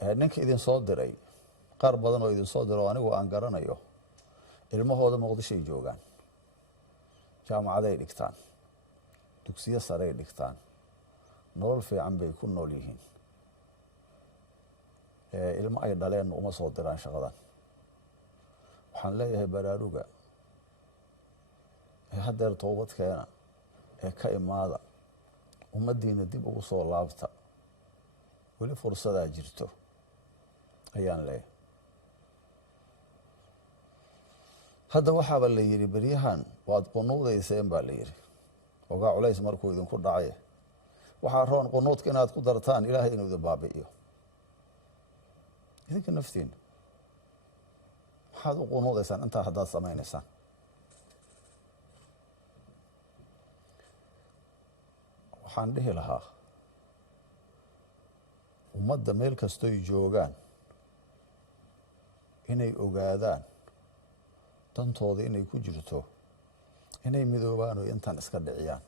ninka idin soo diray qaar badan oo idin soo diro anigu aan garanayo ilmahooda Muqdisho joogaan jaamacaday dhigtaan dugsiyo sare dhigtaan nolol fiican bay ku nool yihiin ilmo ay dhaleen uma soo diraan shaqadan waxaan leeyahay baraaruga haddeer toobadkeena ka imaada ummadiina dib ugu soo laabta weli fursadaa jirto ayaan leeyahay hadda waxaaba la yiri bariyahan waad qunuudayseen baa la yiri ogaa culays markuu idinku dhacay waxaa roon qunuudka inaad ku dartaan ilaahay inuu idin baabi'iyo idinka naftiin waxaad u qunuudaysaan intaa haddaad samaynaysaan waxaan dhihi lahaa ummadda meel kastoy joogaan inay ogaadaan dantooda inay ku jirto inay midoobaan oo intaan iska dhiciyaan